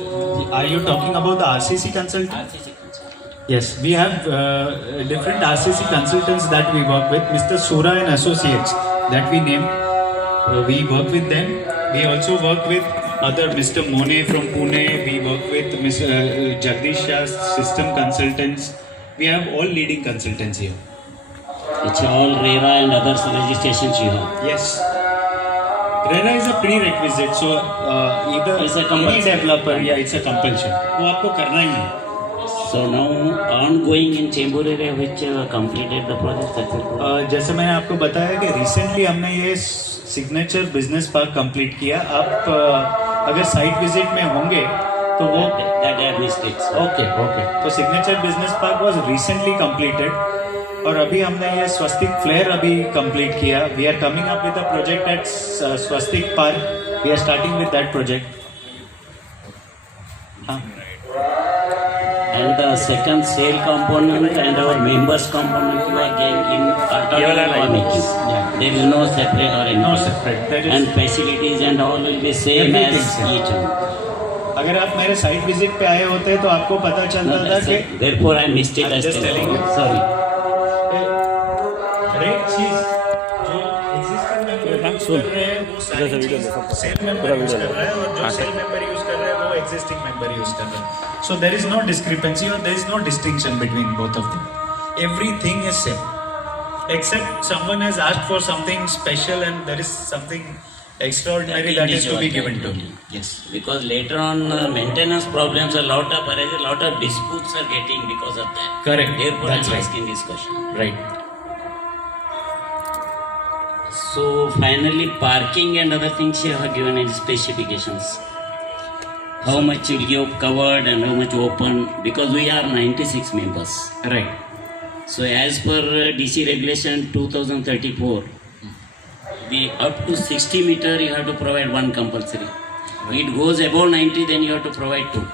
Are you talking about the RCC consultant? RCC consultant. Yes, we have different RCC consultants that we work with. Mr. Sura and Associates that we name. We work with them. We also work with other Mr. Mone from Pune. We work with Mr. Jagdish Shah, system consultants. We have all leading consultants here. It's all RERA and others registrations you have. Yes. RERA is a prerequisite, so either It's a any compulsion. developer, yeah, it's a compulsion. वो आपको करना ही है. So now ongoing in Chembur area which completed the project successfully. जैसे मैंने आपको बताया कि recently हमने ये सिग्नेचर बिजनेस पार्क कंप्लीट किया. आप अगर साइट विजिट में होंगे तो वो That I missed it. Okay तो signature business park was recently completed और अभी हमने ये स्वस्तिक फ्लेयर अभी कंप्लीट किया. We are coming up with a project at Swastik Park. We are starting with that project. हाँ. And the second sale component and our members component you are getting in alternative committees. Yeah. There is no separate or anything. No separate. There is And facilities and all will be same Everything as same. each one. अगर आप मेरे site visit पे आए होते तो आपको पता चलता No, था that's कि it. Therefore I missed it. I'm as just well. telling you. Sorry. हर एक चीज जो एग्जिस्टिंग मेंबर यूज कर रहे हैं वो सारी चीज सेल मेंबर यूज कर रहा है और जो सेल मेंबर यूज कर रहा है वो एग्जिस्टिंग मेंबर यूज कर रहा है. So there is no discrepancy और there is no distinction between both of them. Everything is same except someone has asked for something special and there is something extraordinary that is to be given to him. Yes. Because later on maintenance problems, a lot of disputes are getting because of that. Correct. Therefore That's I'm right. asking this question. Right. So finally parking and other things you have given in specifications. How much will you covered and how much open, because we are 96 members. Right. So as per DC regulation 2034, the up to 60 meter you have to provide one compulsory. It goes above 90, then you have to provide two.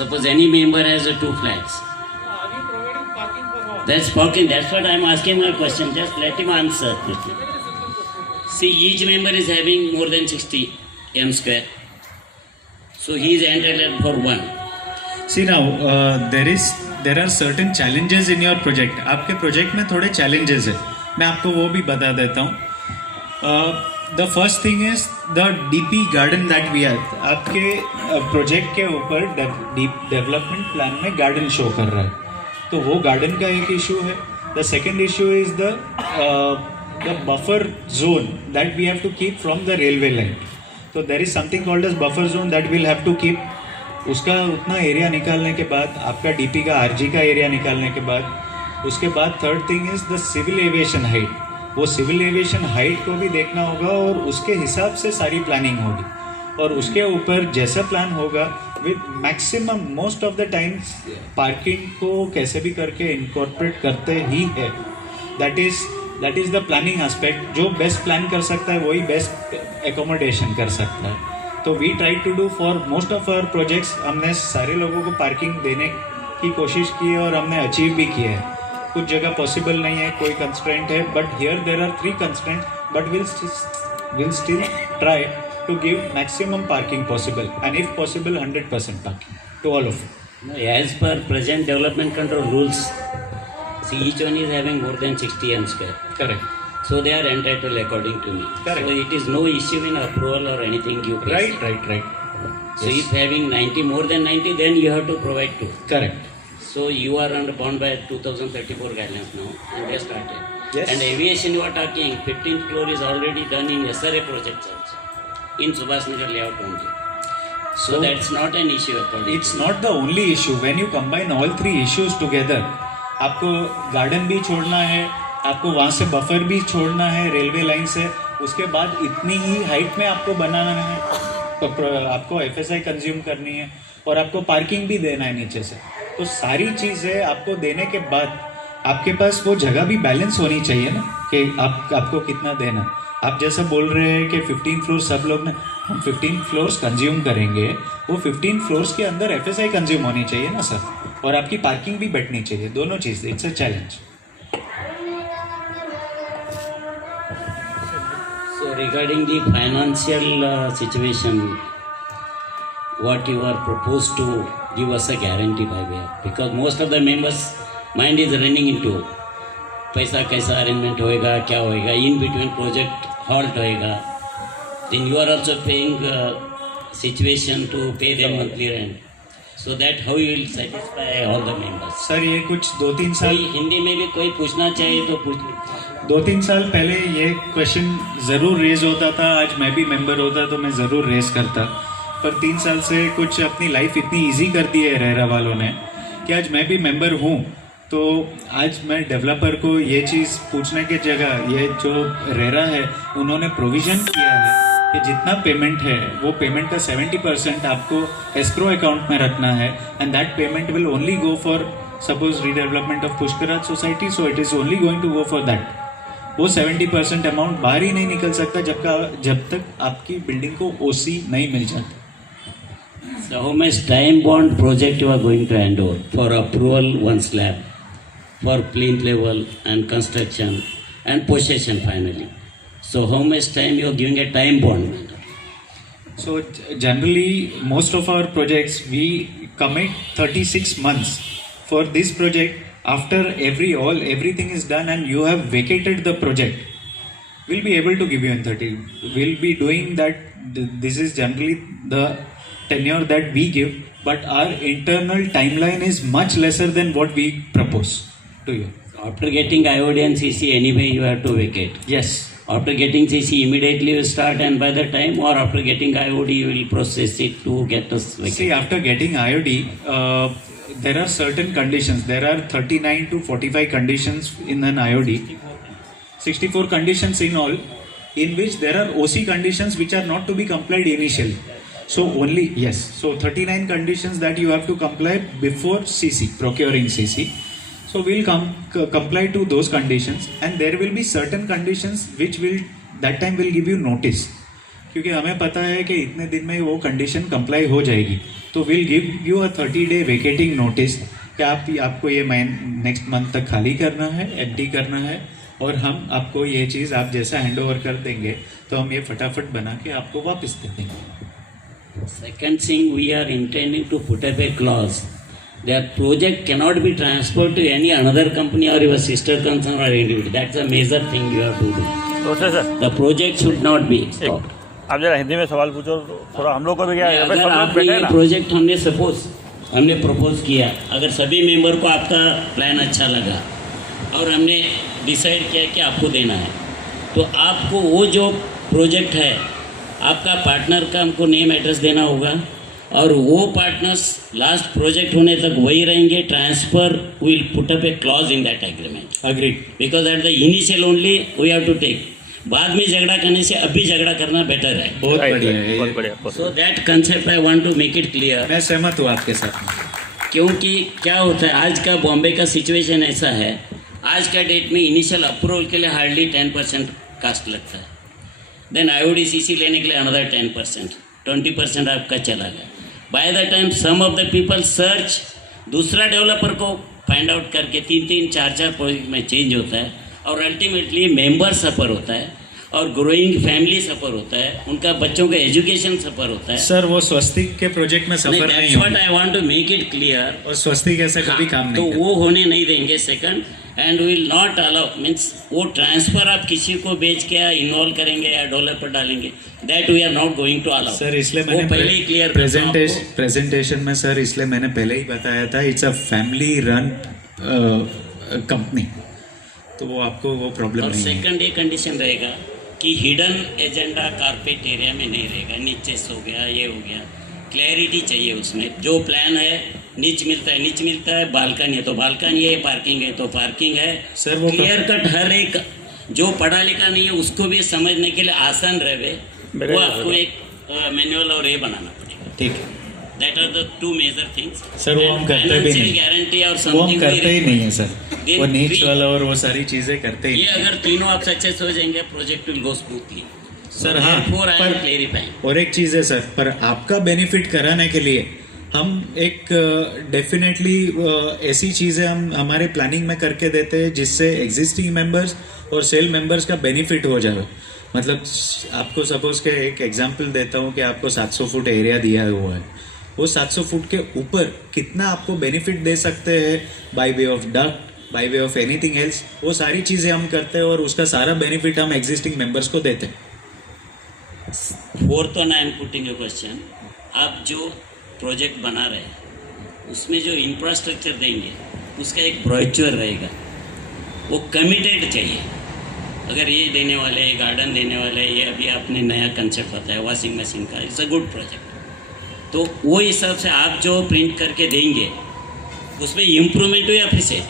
Suppose any member has two flags. That's parking. That's what I'm asking my question. Just let him answer quickly. See, each member is having more than 60 m square. So he is entitled for one. See now, there are certain challenges in your project. आपके project में थोड़े challenges है. मैं आपको वो भी बता देता हूँ. The first thing is the DP garden that we have. आपके प्रोजेक्ट के ऊपर डेवलपमेंट प्लान में गार्डन शो कर रहा है, तो वो गार्डन का एक इशू है. The second issue is the buffer zone that we have to keep from the railway line. तो there is something called as buffer zone that will have to keep. उसका उतना एरिया निकालने के बाद, आपका डीपी का RG का area निकालने के बाद, उसके बाद third thing is the civil aviation height. वो सिविल एविएशन हाइट को भी देखना होगा और उसके हिसाब से सारी प्लानिंग होगी. और उसके ऊपर जैसा प्लान होगा with maximum most of the times parking को कैसे भी करके इनकॉर्पोरेट करते ही है. That is the planning aspect. जो बेस्ट प्लान कर सकता है वही बेस्ट एकोमोडेशन कर सकता है. तो we try to do for most of our projects. हमने सारे लोगों को पार्किंग देने की कोशिश की है और हमने अचीव भी किया है. कुछ जगह पॉसिबल नहीं है, कोई कंस्ट्रेंट है, but here there are 3 constraint, but will still try to give maximum parking possible and if possible 100% parking to all of. As per present development control rules, see each one is having more than 60 m square. Correct. So they are entitled according to me. Correct. So it is no issue in approval or anything you face. Right. So Yes. if having 90, more than 90, then you have to provide two. Correct. So you are under bound by 2034 guidelines now, and they started. Yes. And aviation you are talking, 15th floor is already done in SRA projects also, in Subhash Nagar layout only. So that's not an issue according It's to me. not the only issue. When you combine all 3 issues together, आपको garden भी छोड़ना है, आपको वहाँ से buffer भी छोड़ना है रेलवे लाइन से, उसके बाद इतनी ही हाइट में आपको बनाना है, तो आपको एफएसआई कंज्यूम करनी है और आपको पार्किंग भी देना है नीचे से. तो सारी चीज़ें आपको देने के बाद आपके पास वो जगह भी बैलेंस होनी चाहिए ना कि आपको कितना देना. आप जैसा बोल रहे हैं कि 15 फ्लोर सब लोग ने, हम 15 फ्लोर्स कंज्यूम करेंगे, वो 15 फ्लोर्स के अंदर एफएसआई कंज्यूम होनी चाहिए ना सर, और आपकी पार्किंग भी बैठनी चाहिए. दोनों चीज़, it's a challenge. So regarding the financial situation, what you are proposed to give us a guarantee by way, because most of the members mind is running into पैसा कैसा अरेंजमेंट होएगा, क्या होएगा, इन बिटवीन प्रोजेक्ट हॉल्ट होएगा, then you are also paying situation to pay them monthly rent, so that how you will satisfy all the members. Sir ये कुछ 2-3 साल कोई हिंदी में भी कोई पूछना चाहिए तो पूछ लीजिए. 2-3 साल पहले ये क्वेश्चन ज़रूर रेज होता था. आज मैं भी मेंबर होता तो मैं ज़रूर रेज करता, पर 3 साल से कुछ अपनी लाइफ इतनी इजी कर दी है रेरा वालों ने कि आज मैं भी मेंबर हूँ. तो आज मैं डेवलपर को ये चीज़ पूछने की जगह ये जो रेरा है उन्होंने प्रोविज़न किया है कि जितना पेमेंट है वो पेमेंट का 70% आपको एस्क्रो अकाउंट में रखना है, and that payment will only go for suppose redevelopment of Pushkaraj society, so it is only going to go for that. वो 70% अमाउंट बाहर ही नहीं निकल सकता जब तक आपकी बिल्डिंग को ओसी नहीं मिल जाता. So how much time bond project you are going to hand over for approval one slab, for plinth level and construction and possession finally? So how much time you are giving a time bond? So generally most of our projects we commit 36 months for this project. After everything is done and you have vacated the project, we'll be able to give you in 30. We'll be doing that. This is generally the tenure that we give, but our internal timeline is much lesser than what we propose to you. After getting IOD and CC, anyway you have to vacate. Yes. After getting CC, immediately you start, and by the time, or after getting IOD, you will process it to get us vacate. See, after getting IOD, there are certain conditions. There are 39 to 45 conditions in an IOD. 64 conditions in all, in which there are OC conditions which are not to be complied initially. So 39 conditions that you have to comply before CC, procuring CC. So we'll comply to those conditions, and there will be certain conditions which will that time will give you notice. क्योंकि हमें पता है कि इतने दिन में वो condition comply हो जाएगी, तो will give you a 30-day vacating notice कि आपको ये नेक्स्ट मंथ तक खाली करना है, एम्प्टी करना है, और हम आपको ये चीज़ आप जैसा हैंड ओवर कर देंगे तो हम ये फटाफट बना के आपको वापस दे देंगे. Second thing, we are intending to put up a clause that project cannot be transferred to any another company or your sister concern or individual. That's a major thing you have to do. तो sir The project should not be stopped. आप जरा हिंदी में सवाल पूछो, थोड़ा हम लोग को भी क्या है, अगर सब लोग आपने बैठे हैं ये ना. प्रोजेक्ट हमने प्रपोज किया, अगर सभी मेंबर को आपका प्लान अच्छा लगा और हमने डिसाइड किया कि आपको देना है, तो आपको वो जो प्रोजेक्ट है आपका पार्टनर का हमको नेम एड्रेस देना होगा, और वो पार्टनर्स लास्ट प्रोजेक्ट होने तक वही रहेंगे. Transfer will put up a clause in that agreement, Agreed. Because at the initial only we have to take. बाद में झगड़ा करने से अभी झगड़ा करना बेटर है. बहुत Right, बढ़िया right, बहुत है. बढ़िया. So that concept I want to make it clear. मैं सहमत हूँ आपके साथ. क्योंकि क्या होता है, आज का बॉम्बे का सिचुएशन ऐसा है, आज का डेट में इनिशियल अप्रूवल के लिए हार्डली 10% कास्ट लगता है. देन IOD-CC लेने के लिए अनदर 10%, 20% आपका चला गया. By the time some of the people search, दूसरा डेवलपर को फाइंड आउट करके 3-3, 4-4 प्रोजेक्ट में चेंज होता है, और अल्टीमेटली मेंबर सफ़र होता है, और ग्रोइंग फैमिली सफ़र होता है, उनका बच्चों का एजुकेशन सफ़र होता है. सर वो स्वस्तिक के प्रोजेक्ट में सफर नहीं व्हाट होगा, I want to make it clear. और स्वस्तिक ऐसा कभी काम तो नहीं करता. वो होने नहीं देंगे. Second, and will not allow, means वो ट्रांसफर आप किसी को बेच के इन्वॉल्व करेंगे या डॉलर पर डालेंगे, that we are not going to allow. Sir इसलिए वो पहले ही क्लियर प्रेजेंटेशन में सर इसलिए मैंने पहले ही बताया था, it's a family run company, तो वो आपको वो प्रॉब्लम और नहीं है. सेकंड ये कंडीशन रहेगा कि हिडन एजेंडा कारपेट एरिया में नहीं रहेगा. नीचे हो गया, ये हो गया, क्लैरिटी चाहिए उसमें. जो प्लान है नीच मिलता है, बालकनी है तो बालकनी है, पार्किंग है तो पार्किंग है. सर वो क्लियर कट हर एक जो पढ़ा लिखा नहीं है उसको भी समझने के लिए आसान रहे, वो आपको एक मैनुअल और ये बनाना पड़ेगा. ठीक है that are the two major things. Sir, वो हम करते भी नहीं. गारंटी और वो हम समथिंग करते ही नहीं है सर. Then वो नीच three- वाला और वो सारी चीजें करते ही ये नहीं. अगर तीनों आप सक्सेस हो जाएंगे, project will go smoothly. Sir हाँ, और एक चीज़ है सर, पर आपका बेनिफिट कराने के लिए हम एक डेफिनेटली ऐसी चीज़ें हम हमारे प्लानिंग में करके देते हैं जिससे एग्जिस्टिंग मेंबर्स और सेल मेंबर्स का बेनिफिट हो जाए. मतलब आपको सपोज के एक एग्जांपल देता हूँ कि आपको 700 फुट एरिया दिया हुआ है, वो 700 फुट के ऊपर कितना आपको बेनिफिट दे सकते हैं by way of duct, by way of anything else, वो सारी चीज़ें हम करते हैं और उसका सारा बेनिफिट हम एग्जिस्टिंग मेंबर्स को देते हैं. Fourth one I am putting a question. आप जो प्रोजेक्ट बना रहे हैं उसमें जो इंफ्रास्ट्रक्चर देंगे उसका एक ब्रोचर रहेगा, वो कमिटेड चाहिए. अगर ये देने वाले हैं, गार्डन देने वाले हैं, ये अभी आपने नया कंसेप्ट बताया वॉशिंग मशीन का, इट्स अ गुड प्रोजेक्ट. तो वो हिसाब से आप जो प्रिंट करके देंगे उसमें इम्प्रूवमेंट हुई अप्रिशिएट,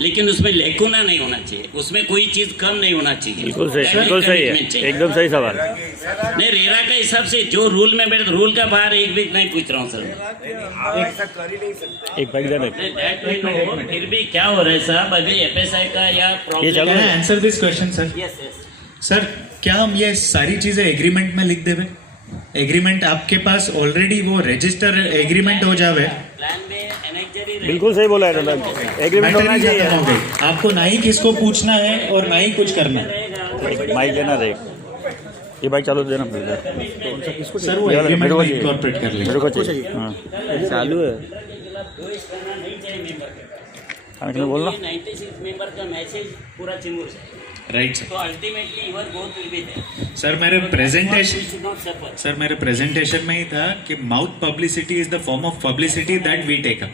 लेकिन उसमें लेकुना नहीं होना चाहिए, उसमें कोई चीज़ कम नहीं होना चाहिए. बिल्कुल सही है, एकदम सही सवाल. नहीं, रेरा का हिसाब से जो रूल में बैठे, रूल का बाहर एक भी नहीं पूछ रहा हूँ सर. एक बाइक देने फिर भी क्या हो रहा है साहब, अभी एफएसआई का या ये चलो. Can I answer this question, sir? Yes yes. Sir, क्या हम ये सारी चीजें एग्रीमेंट में लिख देवे? एग्रीमेंट आपके पास ऑलरेडी वो रजिस्टर एग्रीमेंट हो जावे. प्लान में एनेक्चरी बिल्कुल सही बोला है दादा, एग्रीमेंट मैटर होना ही खत्म हो चाहिए. गई. आपको ना ही किसको पूछना है और ना ही कुछ करना है. माइक लेना दे, ये बाइक चालू देना पड़ेगा. सर, वो एग्रीमेंट में इनकॉर्पोरेट कर मेरे लेंगे. को चाहिए. हाँ चालू है. हाँ क्या बोलना. 96 मेंबर का मैसेज पूरा चिमूर से, राइट सर. तो ultimately your goal will be there. Sir, मेरे presentation should not suffer. Sir मेरे प्रेजेंटेशन में ही था कि mouth publicity is the form of publicity that we take up.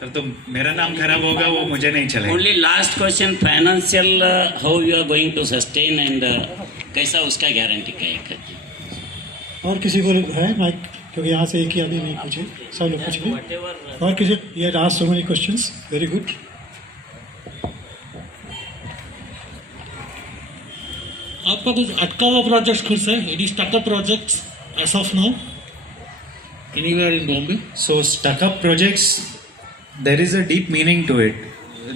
Sir, तो मेरा नाम खराब होगा वो मुझे नहीं चलेगा. Only last question, financial how you are going to sustain and कैसा उसका गारंटी का है? और किसी को है माइक, क्योंकि यहाँ से एक ही आदमी नहीं पूछे, सब लोग पूछ गए. और किसी ये asked so many questions, very good. आपका कुछ अटका हुआ प्रोजेक्ट खुद से, any stuck up projects as of now anywhere in Bombay? So stuck up projects, there is a deep meaning to it.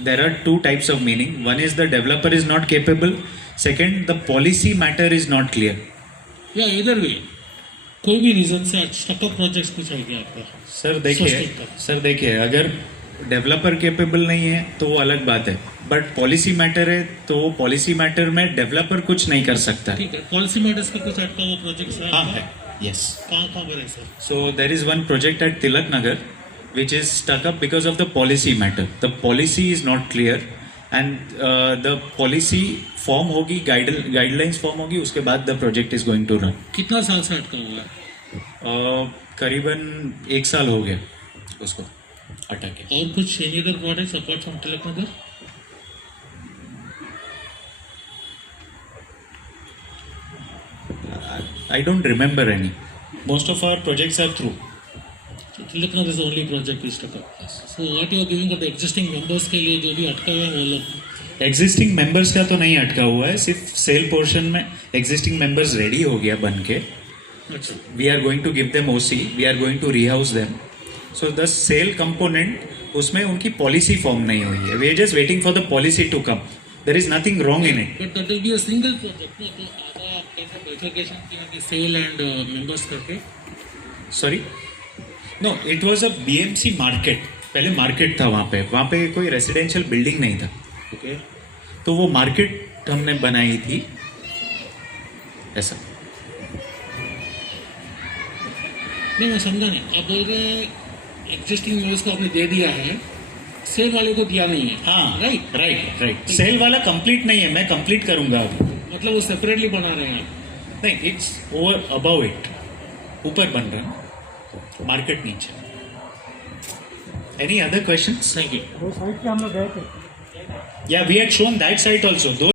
There are two types of meaning. One is the developer is not capable. Second, the policy matter is not clear. या इधर भी कोई भी reason से stuck up projects कुछ है क्या आपका? सर देखिए, अगर डेवलपर केपेबल नहीं है तो वो अलग बात है, बट पॉलिसी मैटर है तो पॉलिसी मैटर में डेवलपर कुछ नहीं कर सकता. ठीक है, पॉलिसी मैटर्स पे कुछ अटका हुआ प्रोजेक्ट्स है? हाँ है. Yes. कहाँ पर है sir? So there is one project at Tilak Nagar which is stuck up because of the policy matter. The policy is not clear and the policy form होगी, guidelines form होगी, उसके बाद the project is going to run. कितना साल से अटका हुआ है? करीबन 1 साल हो गया उसको अटके. और कुछ any other projects apart from Tilak Nagar? I don't remember any. Most of our projects are through. Tilak Nagar is only project is stuck up. So what you are giving the existing members के लिए जो भी अटका हुआ है वो लोग? एग्जिस्टिंग मेंबर्स का तो नहीं अटका हुआ है, सिर्फ सेल पोर्शन में एग्जिस्टिंग मेंबर्स रेडी हो गया बन के. अच्छा, We are going to give them OC. We are going to rehouse them. So the sale component, उसमें उनकी पॉलिसी फॉर्म नहीं हुई है. We are just waiting for the policy to come. There is nothing wrong in it. But that will be a single project ना, तो आधा आप कैसे बैठकेशन किया सेल एंड मेंबर्स करके? Sorry? No, it was a BMC market. पहले market था वहाँ पे कोई रेसिडेंशियल बिल्डिंग नहीं था. ओके, तो वो मार्केट हमने बनाई थी ऐसा. नहीं मैं समझा नहीं. आप बोल रहे हैं एग्जिस्टिंग मेंबर्स को आपने दे दिया है, सेल वाले को दिया नहीं है? हाँ, राइट. राइट. सेल वाला कंप्लीट नहीं है, मैं कंप्लीट करूंगा अभी. मतलब वो सेपरेटली बना रहे हैं आप? नहीं, इट्स ओवर अबव इट, ऊपर बन रहा है, मार्केट नीचे. Any other questions? Thank you. वो साइड पे हम लोग गए थे. Yeah, we had shown that site also. Those